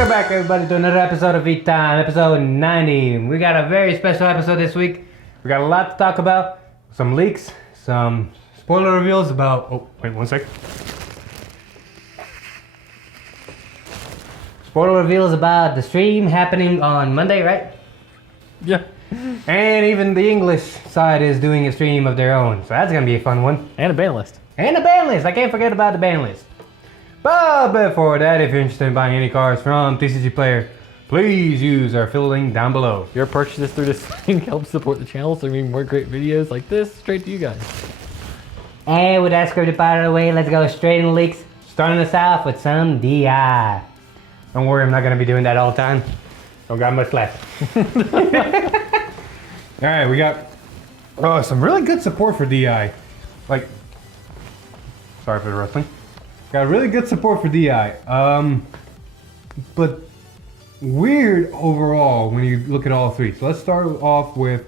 Welcome back, everybody, to another episode of Eat Time, episode 90. We got a very special episode this week. We got a lot to talk about. Some leaks, some spoiler reveals about... Oh, wait one sec. Spoiler reveals about the stream happening on Monday, right? Yeah. And even the English side is doing a stream of their own, so that's gonna be a fun one. And a ban list. And the ban list, I can't forget about the ban list. But before that, if you're interested in buying any cards from TCG Player, please use our affiliate link down below. Your purchases through this link help support the channel, so we make more great videos like this straight to you guys. And with that scripted part of the way, let's go straight into leaks, starting us off with some DI. Don't worry, I'm not gonna be doing that all the time. Don't got much left. Alright, we got some really good support for DI. Like, sorry for the rustling. Got really good support for DI. But weird overall when you look at all three. So let's start off with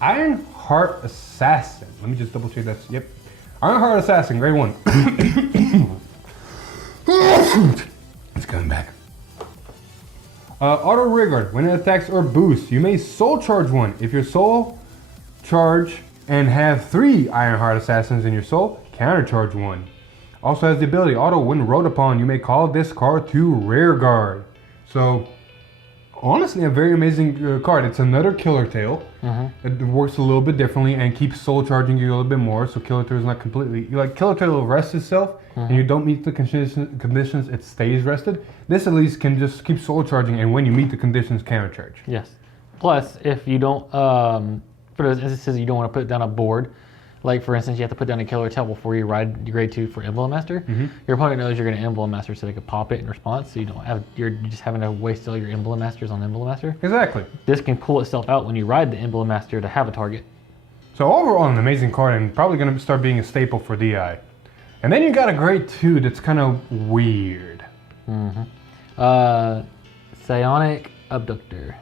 Iron Heart Assassin. Let me just double check that. Yep. Iron Heart Assassin, grade 1. It's coming back. Auto Rearguard. When it attacks or boosts, you may soul charge one. If your soul charge and have 3 Iron Heart Assassins in your soul, countercharge one. Also has the ability, auto, when rode upon, you may call this card to Rearguard. So, honestly, a very amazing card. It's another Killer Tail. It works a little bit differently and keeps soul charging you a little bit more, so Killer Tail is not completely... Like, Killer Tail will rest itself, and you don't meet the conditions, it stays rested. This at least can just keep soul charging, and when you meet the conditions, countercharge. Yes. Plus, if you don't, for those instances you don't want to put down a board, like for instance, you have to put down a Killer Tail before you ride grade 2 for Emblem Master. Your opponent knows you're going to Emblem Master, so they could pop it in response, so you don't have, you're just having to waste all your Emblem Masters on Emblem Master. Exactly. This can pull itself out when you ride the Emblem Master to have a target. So overall, an amazing card, and probably going to start being a staple for DI. And then you got a grade 2 that's kind of weird. Psionic Abductor.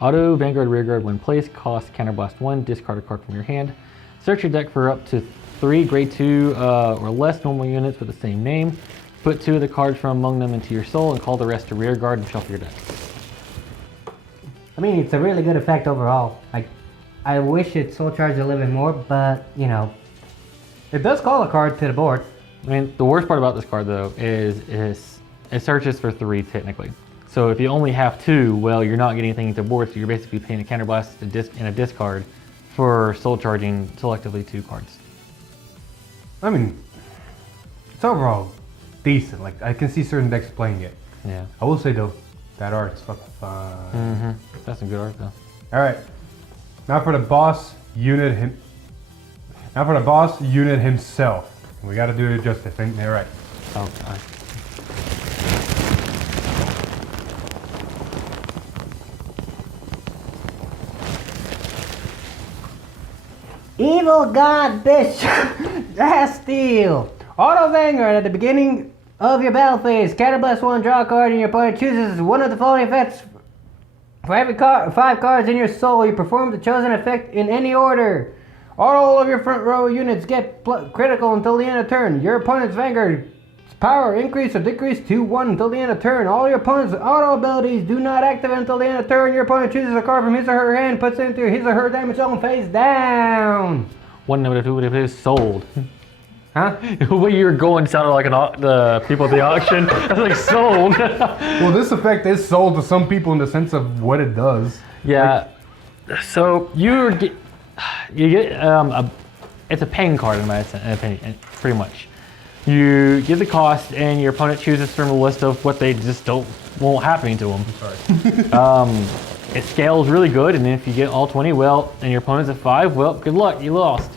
Auto, Vanguard, Rearguard, when placed, cost Counterblast 1, discard a card from your hand. Search your deck for up to 3 grade 2 or less normal units with the same name. Put 2 of the cards from among them into your soul and call the rest to Rearguard and shuffle your deck. I mean, it's a really good effect overall. Like, I wish it soul charged a little bit more, but, you know, it does call a card to the board. I mean, the worst part about this card, though, is it searches for 3 technically. So if you only have 2, well, you're not getting anything into the board, so you're basically paying a Counterblast and a discard for soul charging selectively 2 cards. I mean, it's overall decent. Like, I can see certain decks playing it. Yeah. I will say though, that art's fucking fun. That's some good art though. All right, now for the boss unit. Now for the boss unit himself. We got to do it justice. Ain't that right? Oh, God. Evil God Bishop Bastille. Auto Vanguard at the beginning of your battle phase. Counterblast 1, draw a card, and your opponent chooses one of the following effects. For every 5 cards in your soul, you perform the chosen effect in any order. All of your front row units get critical until the end of turn. Your opponent's Vanguard's power increase or decrease to 1 until the end of turn. All your opponent's auto abilities do not activate until the end of turn. Your opponent chooses a card from his or her hand, puts it into his or her damage zone face down. 1 number 2 it is sold. Huh? The way you were going sounded like the people at the auction. I was like, sold. Well, this effect is sold to some people in the sense of what it does. Yeah. So you get it's a pain card in my opinion, pretty much. You give the cost, and your opponent chooses from a list of what they just won't happen to them. Sorry. It scales really good, and if you get all 20, well, and your opponent's at 5, well, good luck, you lost.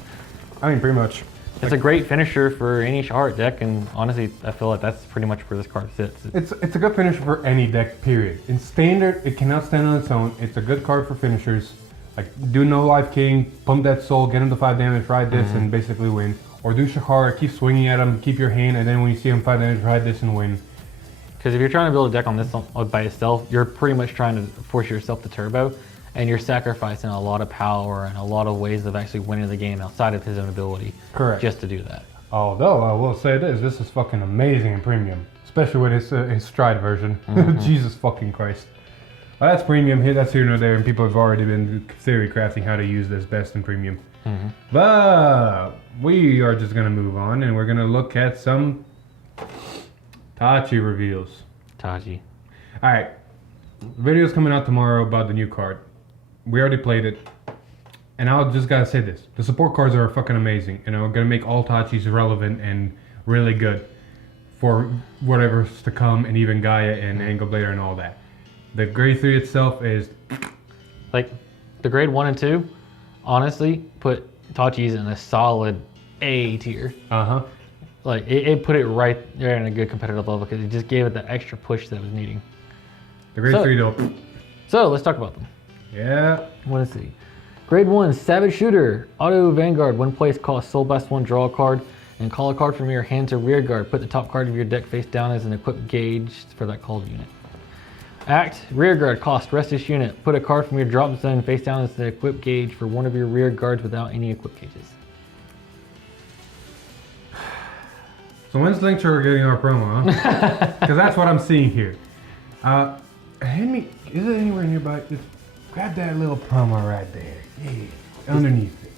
I mean, pretty much. It's a great finisher for any Shahart deck, and honestly, I feel like that's pretty much where this card sits. It's a good finisher for any deck, period. In standard, it cannot stand on its own. It's a good card for finishers. Like, do No Life King, pump that soul, get him to 5 damage, ride this, and basically win. Or do Shahar, keep swinging at him, keep your hand, and then when you see him 5 damage, ride this and win. Because if you're trying to build a deck on this by itself, you're pretty much trying to force yourself to turbo, and you're sacrificing a lot of power and a lot of ways of actually winning the game outside of his own ability. Correct. Just to do that. Although, I will say this is fucking amazing in premium. especially with his stride version. Jesus fucking Christ. Well, that's premium here. That's here nor there, and people have already been theory crafting how to use this best in premium. But we are just gonna move on, and we're gonna look at some Tachi reveals. Tachi. All right, video's coming out tomorrow about the new card. We already played it, and I just gotta say this: the support cards are fucking amazing, and are gonna make all Tachis relevant and really good for whatever's to come, and even Gaia and Angle Blader and all that. The grade 3 itself is like the grade 1 and 2. Honestly, put Tachi's in a solid A tier. Like it put it right there in a good competitive level because it just gave it the extra push that it was needing. The grade 3 dope. So let's talk about them. Yeah. Let's see. Grade 1, Savage Shooter. Auto Vanguard. When placed, call a Soul Blast 1, draw a card, and call a card from your hand to rear guard. Put the top card of your deck face down as an equipped gauge for that called unit. Act, rear guard, cost, rest this unit. Put a card from your drop zone face down as the equip gauge for one of your rear guards without any equip gauges. So when's Link Trigger getting our promo, huh? Because that's what I'm seeing here. Hand me, is it anywhere nearby? Just grab that little promo right there. Yeah, underneath it.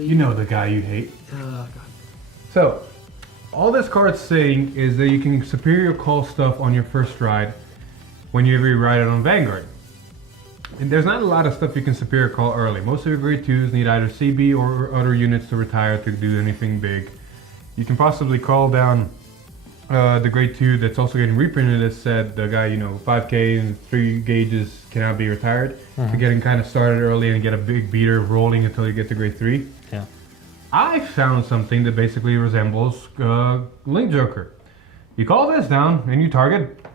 You know the guy you hate. God. So, all this card's saying is that you can superior call stuff on your first ride whenever you ride it on Vanguard. And there's not a lot of stuff you can superior call early. Most of your grade 2s need either CB or other units to retire to do anything big. You can possibly call down the grade 2 that's also getting reprinted that said the guy, 5k and 3 gauges cannot be retired. To getting kind of started early and get a big beater rolling until you get to grade 3. Yeah. I found something that basically resembles Link Joker. You call this down and you target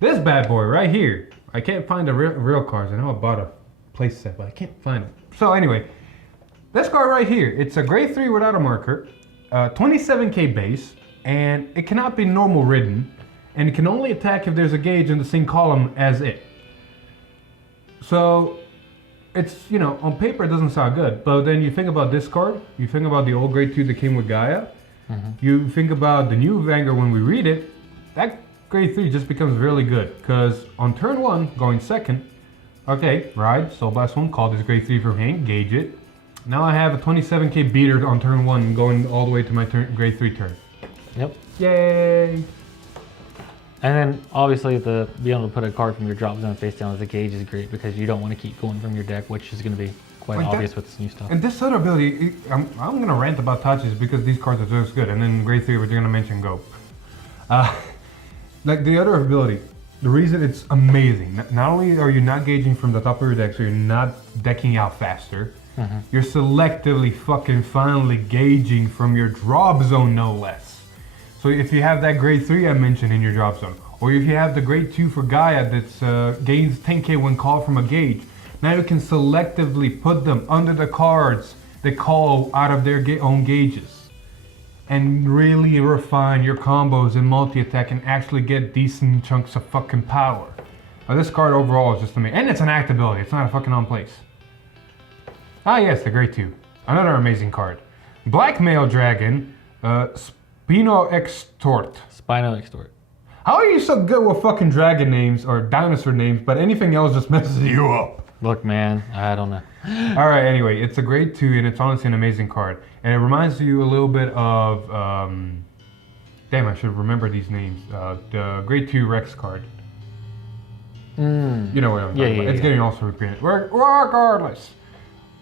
this bad boy right here. I can't find the real cards. I know I bought a place set, but I can't find it. So anyway, this card right here, it's a grade 3 without a marker, 27k base, and it cannot be normal ridden, and it can only attack if there's a gauge in the same column as it. So it's, on paper it doesn't sound good, but then you think about this card, you think about the old grade 2 that came with Gaia, you think about the new Vanguard when we read it, that grade 3 just becomes really good, because on turn 1, going second, okay, ride, Soul Blast 1, call this grade 3 from hand, gauge it. Now I have a 27k beater on turn 1 going all the way to my grade 3 turn. Yep. Yay! And then obviously being able to put a card from your drop zone face down as a gauge is great because you don't want to keep going from your deck, which is going to be quite obvious with this new stuff. And this other ability, I'm going to rant about Tachis because these cards are just good. And then grade 3, we're going to mention Go. Like the other ability, the reason it's amazing, not only are you not gauging from the top of your deck, so you're not decking out faster, you're selectively finally gauging from your drop zone, no less. So if you have that grade 3 I mentioned in your drop zone, or if you have the grade 2 for Gaia that's gains 10k when called from a gauge, now you can selectively put them under the cards that call out of their own gauges and really refine your combos in multi-attack and actually get decent chunks of fucking power. This card overall is just amazing. And it's an act ability, it's not a fucking on place. Ah yes, the grade 2. Another amazing card. Blackmail Dragon, Spino Extort. Spino Extort. How are you so good with fucking dragon names or dinosaur names, but anything else just messes you up? Look, man, I don't know. Alright, anyway, it's a grade 2 and it's honestly an amazing card. And it reminds you a little bit of, damn, I should remember these names. The grade 2 Rex card. You know what I'm talking about. It's getting also reprinted. Regardless.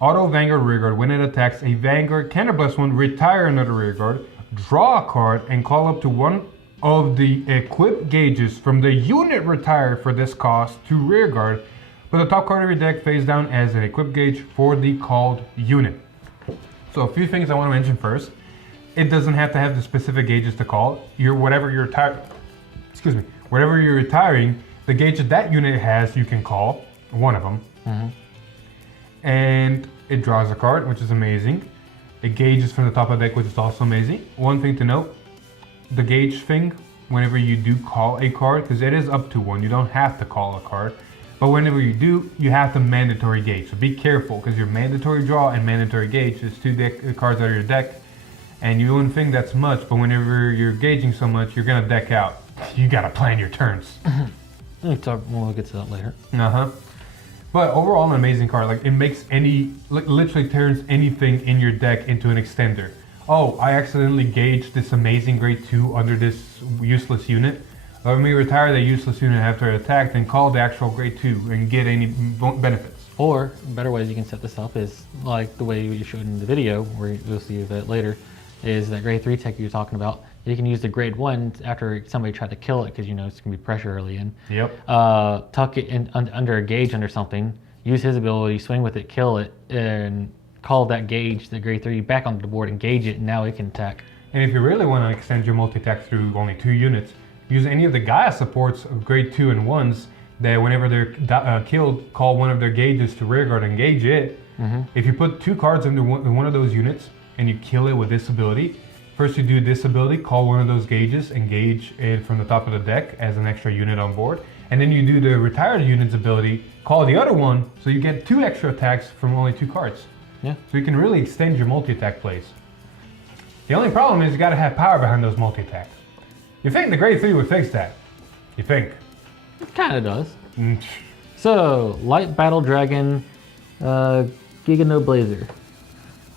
Auto Vanguard Rearguard, when it attacks a Vanguard, counterblast 1, retire another Rearguard, draw a card, and call up to one of the equipped gauges from the unit retired for this cost to Rearguard. Put the top card of your deck face down as an equipped gauge for the called unit. So a few things I want to mention first. It doesn't have to have the specific gauges to call. Whatever you're retiring, the gauge that unit has, you can call one of them. And it draws a card, which is amazing. It gauges from the top of the deck, which is also amazing. One thing to note, the gauge thing, whenever you do call a card, because it is up to one, you don't have to call a card, but whenever you do, you have to mandatory gauge. So be careful, because your mandatory draw and mandatory gauge is 2 cards out of your deck, And you wouldn't think that's much, but whenever you're gauging so much, you're gonna deck out. You gotta plan your turns. We'll get to that later. But overall, an amazing card. Like, it makes literally turns anything in your deck into an extender. Oh, I accidentally gauged this amazing grade 2 under this useless unit. Let me retire that useless unit after it attacked and call the actual grade 2 and get any benefits. Or, better ways you can set this up is, like the way you showed in the video, where you'll see that later, is that grade 3 tech you're talking about. You can use the grade 1 after somebody tried to kill it, because you know it's going to be pressure early in. Yep. Tuck it in under a gauge under something, use his ability, swing with it, kill it, and call that gauge, the grade 3, back onto the board and gauge it, and now it can attack. And if you really want to extend your multi-attack through only 2 units, use any of the Gaia supports of grade 2 and 1s that whenever they're killed, call one of their gauges to rearguard and gauge it. If you put 2 cards under one of those units and you kill it with this ability, first you do this ability, call one of those gauges and gauge it from the top of the deck as an extra unit on board. And then you do the retired unit's ability, call the other one, so you get 2 extra attacks from only 2 cards. Yeah. So you can really extend your multi-attack plays. The only problem is you gotta have power behind those multi-attacks. You think the grade 3 would fix that? You think? It kind of does. So, Light Battle Dragon, Gigano Blazer.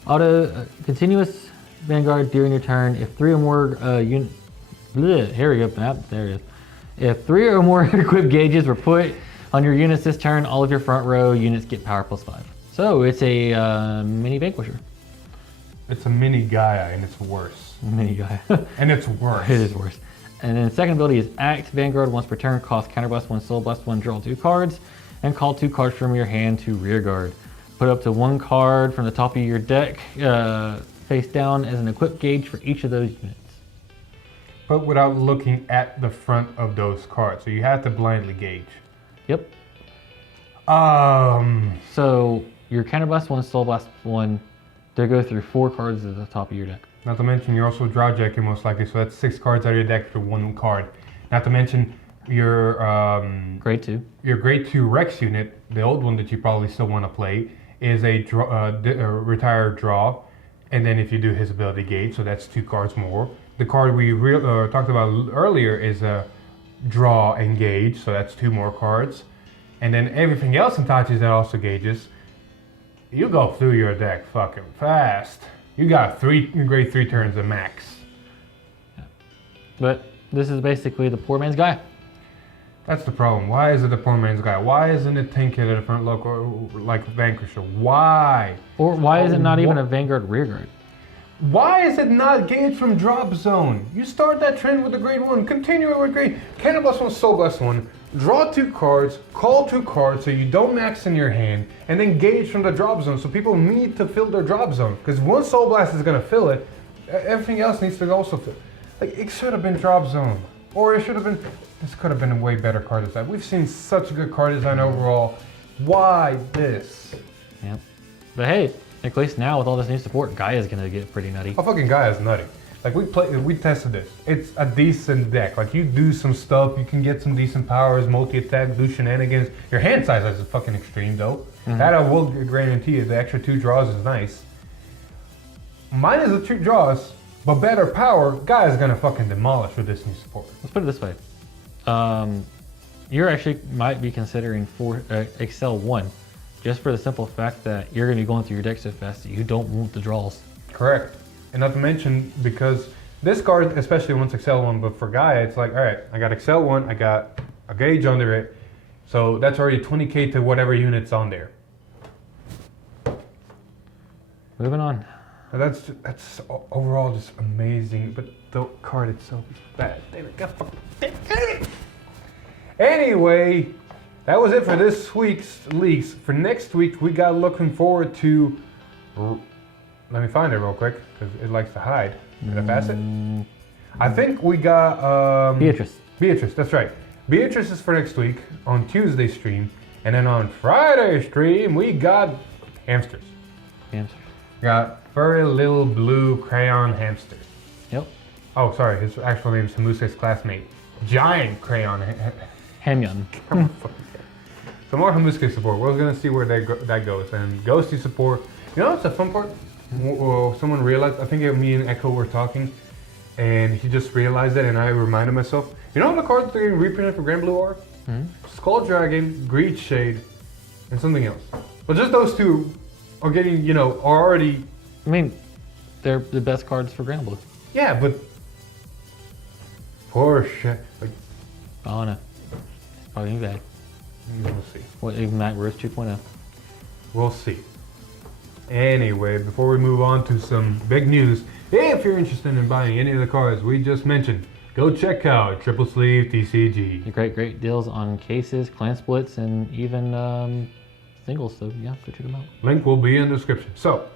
Auto, continuous Vanguard during your turn. If 3 or more here we go. There it is. If 3 or more equipped gauges were put on your units this turn, all of your front row units get power +5. So it's a mini Vanquisher. It's a mini Gaia and it's worse. Mini Gaia. And it's worse. It is worse. And then the second ability is Act. Vanguard once per turn, cost counterblast 1, soul blast 1, draw 2 cards, and call 2 cards from your hand to rearguard. Put up to 1 card from the top of your deck face down as an equipped gauge for each of those units. But without looking at the front of those cards, so you have to blindly gauge. Yep. So your counterblast 1, soul blast 1, they go through 4 cards at the top of your deck. Not to mention you're also draw jacking most likely, so that's 6 cards out of your deck for 1 card. Not to mention your grade 2. Your grade 2 Rex unit, the old one that you probably still want to play, is a retired draw, and then if you do his ability gauge, so that's 2 cards more. The card we talked about earlier is a draw and gauge, so that's 2 more cards. And then everything else in Tachi's that also gauges. You go through your deck fucking fast. You got 3 grade 3 turns at max. Yeah. But this is basically the poor man's guy. That's the problem. Why is it the poor man's guy? Why isn't it tank hit at a front local like Vanquisher? Why? Or why is it not even a Vanguard rearguard? Why is it not gauge from drop zone? You start that trend with the grade 1, continue it with grade. Cannon Blast 1, Soul Blast 1, draw 2 cards, call 2 cards so you don't max in your hand, and then gauge from the drop zone. So people need to fill their drop zone. Because one Soul Blast is going to fill it, everything else needs to also fill. Like, it should have been drop zone. Or it should have been, this could have been a way better card design. We've seen such good card design overall. Why this? Yep. But hey, at least now with all this new support, Gaia's gonna get pretty nutty. Oh, fucking Gaia's nutty. Like, we tested this. It's a decent deck. Like, you do some stuff, you can get some decent powers, multi-attack, do shenanigans. Your hand size is fucking extreme though. That I will guarantee you, the extra 2 draws is nice. Minus the 2 draws, but better power, Gaia's gonna fucking demolish with this new support. Let's put it this way. You actually might be considering Excel 1, just for the simple fact that you're going to be going through your deck so fast that you don't want the draws. Correct. And not to mention, because this card, especially once Excel 1, but for Gaia, it's like, all right, I got Excel 1, I got a gauge under it, so that's already 20k to whatever unit's on there. Moving on. That's overall just amazing, but the card itself is bad. Damn it, God fucking damn it. Anyway, that was it for this week's leaks. For next week, we got looking forward to. Let me find it real quick because it likes to hide. Did I pass it? I think we got Beatrice. Beatrice, that's right. Beatrice is for next week on Tuesday stream, and then on Friday stream we got hamsters. Hamsters. Got furry little blue crayon hamster. Yep. Oh, sorry, his actual name is Hamuse's classmate. Giant crayon. Hamyun. Some more Hamusuke support. We're gonna see where that goes. And Ghosty support. You know what's the fun part? Someone realized, I think me and Echo were talking, and he just realized it, and I reminded myself, you know what the cards that are getting reprinted for Grand Blue are? Skull Dragon, Greed Shade, and something else. But just those two are getting, are already... I mean, they're the best cards for Grand Blue. Yeah, but... Poor shit. Like, I don't know. It's probably bad. we'll see. What, even Night Rose 2.0? We'll see. Anyway, before we move on to some big news, if you're interested in buying any of the cards we just mentioned, go check out Triple Sleeve TCG. Great deals on cases, clan splits, and even singles. So yeah, go check them out. Link will be in the description. So,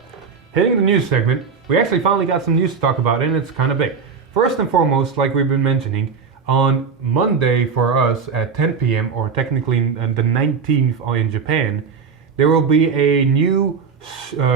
hitting the news segment, we actually finally got some news to talk about, and it's kind of big. First and foremost, like we've been mentioning, on Monday for us at 10 p.m., or technically the 19th in Japan, there will be a new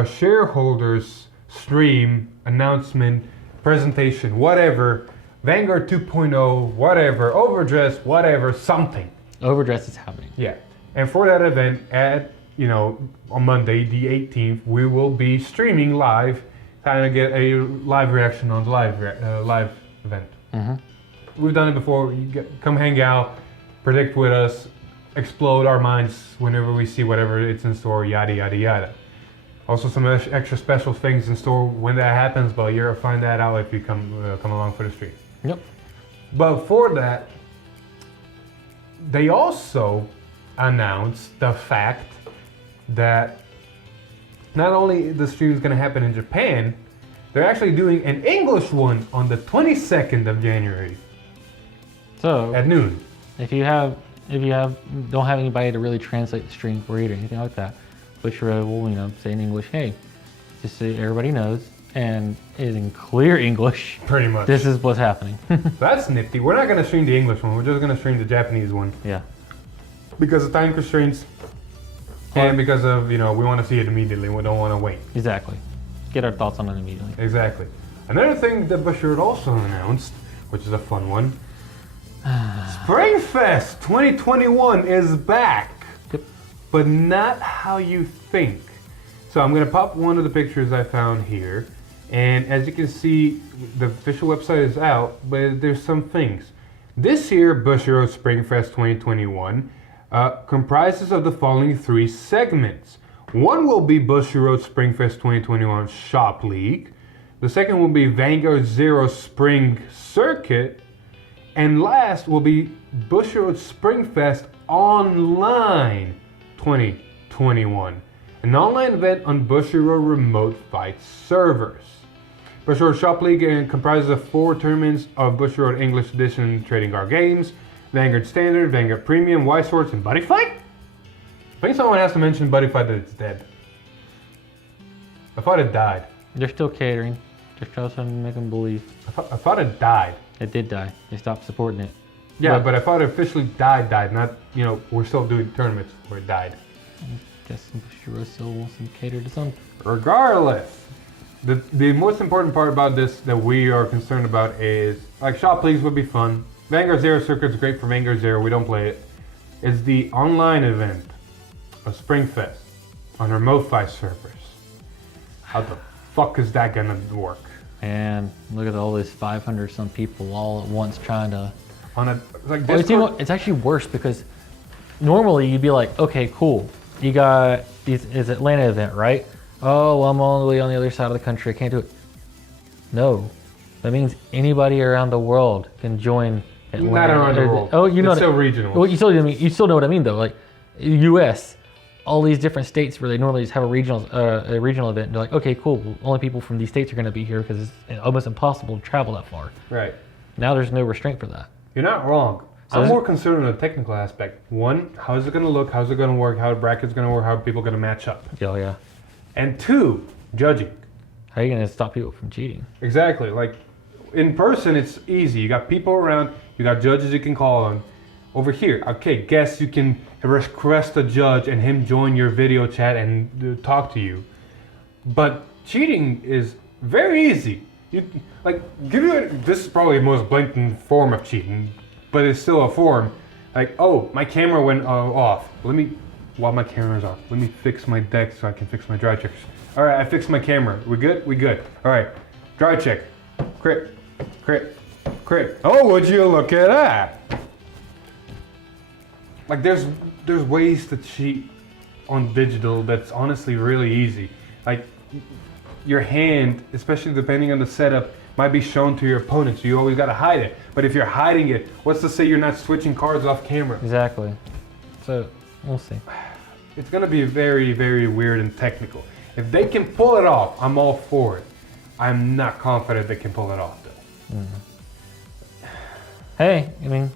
shareholders stream announcement, presentation, whatever, Vanguard 2.0, whatever, overdress, whatever, something. Overdress is happening. Yeah. And for that event at, on Monday, the 18th, we will be streaming live, kind of get a live reaction on the live event. We've done it before. Come hang out, predict with us, explode our minds whenever we see whatever it's in store, yada, yada, yada. Also some extra special things in store when that happens, but you'll find that out if you come along for the stream. Yep. But for that, they also announced the fact that not only the stream is going to happen in Japan, they're actually doing an English one on the 22nd of January. So at noon. If you don't have anybody to really translate the stream for you or anything like that, Bushiroad will say in English, hey, just so everybody knows, and is in clear English. Pretty much. This is what's happening. That's nifty. We're not going to stream the English one. We're just going to stream the Japanese one. Yeah. Because of time constraints, and because of we want to see it immediately. We don't want to wait. Exactly. Get our thoughts on it immediately. Exactly. Another thing that Bushiroad also announced, which is a fun one, Springfest 2021 is back. Yep. But not how you think. So I'm going to pop one of the pictures I found here. And as you can see, the official website is out, but there's some things. This year, Bushiroad Springfest 2021 comprises of the following 3 segments. One will be Bushiroad Springfest 2021 Shop League. The second will be Vanguard Zero Spring Circuit. And last will be Bushiroad Springfest Online 2021, an online event on Bushiroad Remote Fight servers. Bushiroad Shop League comprises of 4 tournaments of Bushiroad English Edition trading card games, Vanguard Standard, Vanguard Premium, White Swords, and Buddy Fight? I think someone has to mention Buddy Fight that it's dead. I thought it died. They're still catering. Just trying to make them believe. I thought it died. It did die. They stopped supporting it. Yeah, but I thought it officially died, not, we're still doing tournaments where it died. I guess Bushiroad still wants to cater to some. Regardless, the most important part about this that we are concerned about is, like, Shop Leagues would be fun. Vanguard Zero Circuit's great for Vanguard Zero, we don't play it. It's the online event of Springfest on remote fight servers. How the fuck is that gonna work? And look at all these 500 some people all at once trying to. On a like Well, it's actually worse because normally you'd be like, okay, cool. You got this Atlanta event, right? Oh, I'm all the way on the other side of the country. I can't do it. No, that means anybody around the world can join Atlanta. Not around the world. Oh, you know, it's still regional. Well, you still know what I mean, though. Like, U.S. all these different states where they normally just have a regional event. And they're like, okay, cool. Well, only people from these states are going to be here because it's almost impossible to travel that far. Right. Now there's no restraint for that. You're not wrong. So I'm more concerned on the technical aspect. One, how is it going to look? How's it going to work? How the bracket's going to work? How are people going to match up? Oh, yeah. And 2, judging. How are you going to stop people from cheating? Exactly. Like, in person, it's easy. You got people around. You got judges you can call on. Over here, okay, guess you can request a judge and him join your video chat and talk to you. But cheating is very easy. This is probably the most blatant form of cheating, but it's still a form. Like, oh, my camera went off. Let me while my camera's on. Let me fix my deck so I can fix my dry checks. All right, I fixed my camera. We good? We good. All right, dry check. Crit, crit, crit. Oh, would you look at that? Like there's ways to cheat on digital that's honestly really easy. Like your hand, especially depending on the setup, might be shown to your opponent, so you always gotta hide it. But if you're hiding it, what's to say you're not switching cards off camera? Exactly. So we'll see. It's gonna be very, very weird and technical. If they can pull it off, I'm all for it. I'm not confident they can pull it off though. Mm. Hey, I mean,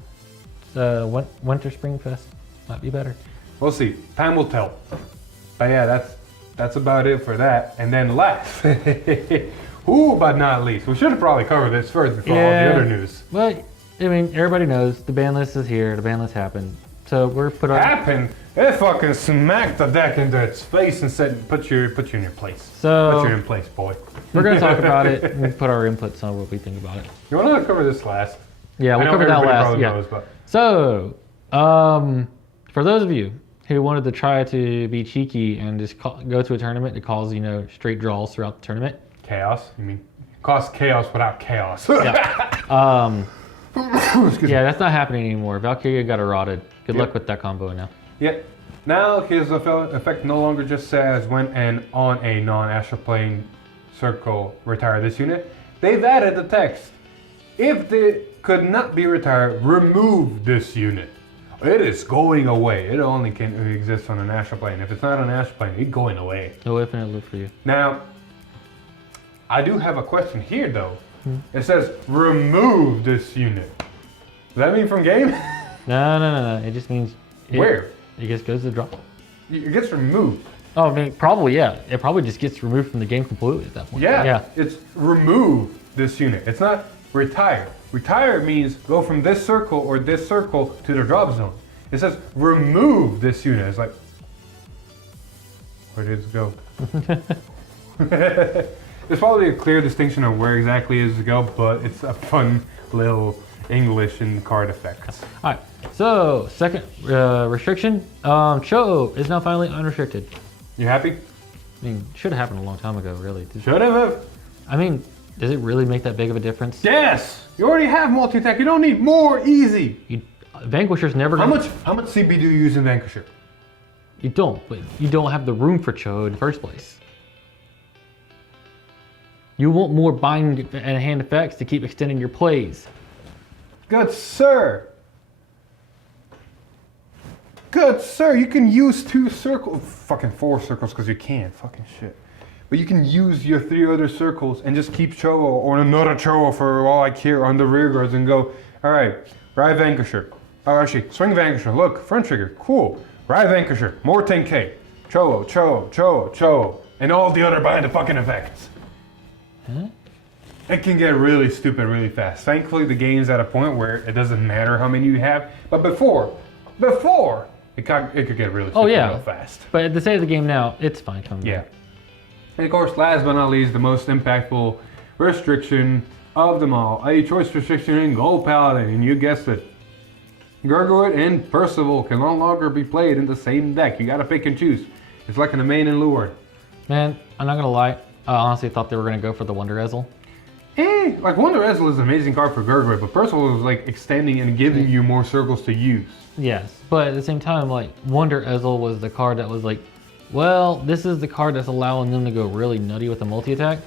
winter Springfest might be better. We'll see. Time will tell. But yeah, that's about it for that. And then last, who but not least, we should have probably covered this first before all the other news. Well, I mean, everybody knows the ban list is here. The ban list happened. So we're put on. Happened? It fucking smacked the deck into its face and said, put you in your place. So put you in place, boy. We're gonna talk about it and put our inputs on what we think about it. You want to cover this last? Yeah, we'll cover that last. Yeah. Knows, but. So, for those of you who wanted to try to be cheeky and just go to a tournament that calls, straight draws throughout the tournament. Chaos? You mean cause chaos without chaos? Yeah. Yeah, that's not happening anymore. Valkyria got eroded. Good luck with that combo now. Yep. Now his effect no longer just says when and on a non-astral plane circle retire this unit. They've added the text. If they could not be retired, remove this unit. It is going away. It only can exist on an astral plane. If it's not on an astral plane, it's going away. No infinite loop for you. Now, I do have a question here though. It says remove this unit. Does that mean from game? No. It just means Where? It just goes to draw. It gets removed. Oh, I mean, probably, yeah. It probably just gets removed from the game completely at that point. Yeah. It's remove this unit. It's not retire. Retire means go from this circle or this circle to the drop zone. It says remove this unit. It's like, where did it go? There's probably a clear distinction of where exactly it is to go, but it's a fun little English and card effects. All right, so second restriction, Cho is now finally unrestricted. You happy? I mean, should have happened a long time ago, really. Should have. I mean, does it really make that big of a difference? Yes! You already have multi-attack. You don't need more. Easy. Vanquisher's never gonna... How much CB do you use in Vanquisher? You don't, but you don't have the room for Cho in the first place. You want more bind and hand effects to keep extending your plays. Good sir. Good sir, you can use 2 circles, fucking 4 circles because you can, fucking shit. But you can use your 3 other circles and just keep Cho or another Cho for all I care on the rear guards and go, all right, ride Vanquisher. Oh, actually, swing Vanquisher. Look, front trigger, cool. Ride Vanquisher, more 10k. Cho, and all the other bind the fucking effects. Huh? It can get really stupid really fast. Thankfully, the game's at a point where it doesn't matter how many you have. But before, it could get really stupid real fast. But at the state of the game now, it's fine. Yeah. And of course, last but not least, the most impactful restriction of them all. A choice restriction in Gold Paladin, and you guessed it. Gurgoid and Percival can no longer be played in the same deck. You gotta pick and choose. It's like an Amain and Lured. Man, I'm not gonna lie. I honestly thought they were gonna go for the Wonder Ezel. Like Wonder Ezel is an amazing card for Gurgoid, but Percival is like extending and giving you more circles to use. Yes, but at the same time, like Wonder Ezel was the card that was like, well, this is the card that's allowing them to go really nutty with the multi-attack.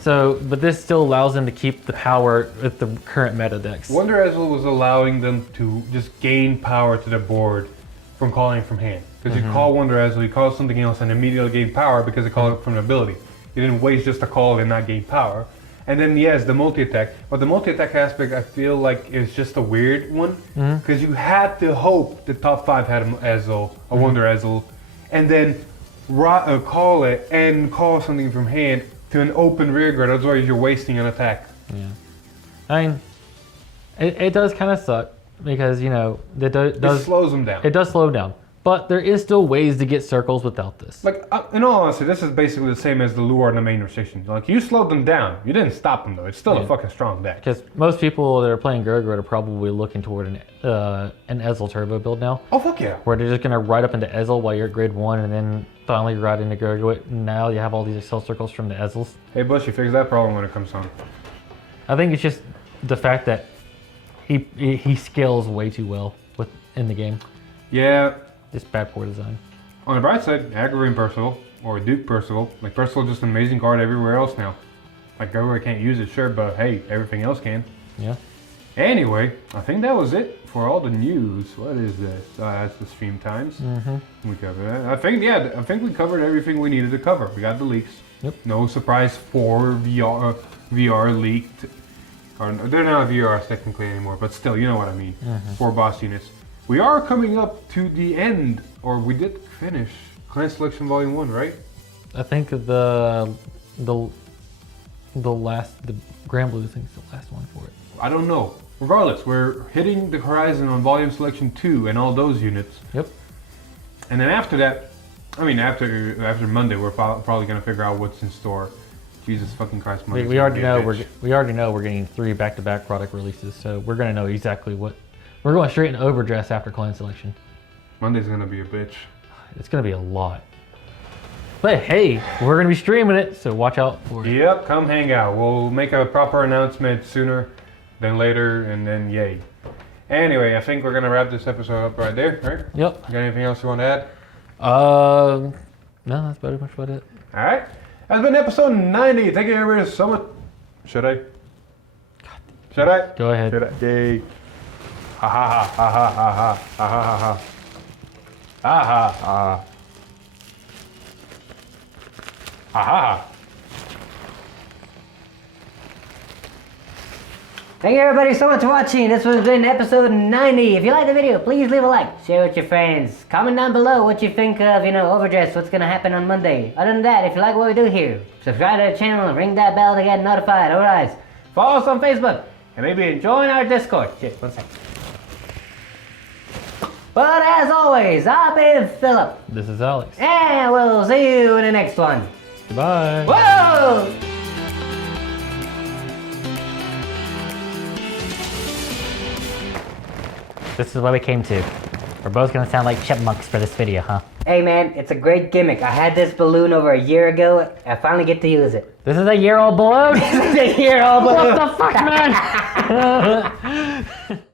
So, but this still allows them to keep the power with the current meta decks. Wonder Ezel was allowing them to just gain power to the board from calling from hand. Because you call Wonder Ezel, you call something else, and immediately gain power because it called it from an ability. You didn't waste just a call and not gain power. And then yes, the multi-attack. But the multi-attack aspect, I feel like is just a weird one. Because you had to hope the top 5 had an Ezel, a Wonder Ezel, and then call it and call something from hand to an open rear guard. Otherwise you're wasting an attack. Yeah. I mean, it does kind of suck because, you know, it slows them down. It does slow them down. But there is still ways to get circles without this. Like, in all honesty, this is basically the same as the lure and the main restrictions. Like, you slowed them down. You didn't stop them, though. It's still a fucking strong deck. Because most people that are playing Gurgrid are probably looking toward an Ezel turbo build now. Oh, fuck yeah. Where they're just going to ride up into Ezel while you're at grade 1 and then finally ride into Gurgrid. Now you have all these accel circles from the Ezels. Hey, Bush, you fix that problem when it comes on. I think it's just the fact that he scales way too well in the game. Yeah. Just bad poor design. On the bright side, Aggravating Percival, or Duke Percival. Like, Percival's just an amazing card everywhere else now. Like, Gurgrid can't use it, sure, but hey, everything else can. Yeah. Anyway, I think that was it for all the news. What is this? That's the stream times. Mm-hmm. We covered that. I think we covered everything we needed to cover. We got the leaks. Yep. No surprise for VR leaked. Or, they're not VRs technically anymore, but still, you know what I mean. Mm-hmm. 4 boss units. We are coming up to the end, or we did finish Clan Selection Volume 1, right? I think the Grand Blue thing's the last one for it. I don't know. Regardless, we're hitting the horizon on Volume Selection 2 and all those units. Yep. And then after that, I mean, after Monday, we're probably going to figure out what's in store. Jesus fucking Christ, Monday. We already know we're getting 3 back-to-back product releases, so we're going to know exactly what. We're going straight into overdress after Clan Selection. Monday's going to be a bitch. It's going to be a lot. But hey, we're going to be streaming it, so watch out for it. Yep, come hang out. We'll make a proper announcement sooner than later, and then yay. Anyway, I think we're going to wrap this episode up right there, right? Yep. Got anything else you want to add? No, that's pretty much about it. All right. That's been episode 90. Thank you everybody so much. Should I? Should I? Go ahead. Should I? Yay. Ha ha ha ha ha ha ha ha ha ha. Ha ha ha. Ha ha. Thank you everybody so much for watching. This has been episode 90. If you like the video, please leave a like, share with your friends. Comment down below what you think of, overdress, what's gonna happen on Monday. Other than that, if you like what we do here, subscribe to the channel and ring that bell to get notified. Alright. Follow us on Facebook and maybe join our Discord. Shit, one second. But as always, I've been Philip. This is Alex. And we'll see you in the next one. Goodbye. Whoa! This is what we came to. We're both gonna sound like chipmunks for this video, huh? Hey man, it's a great gimmick. I had this balloon over a year ago. I finally get to use it. This is a year-old balloon? This is a year-old balloon. What the fuck, man?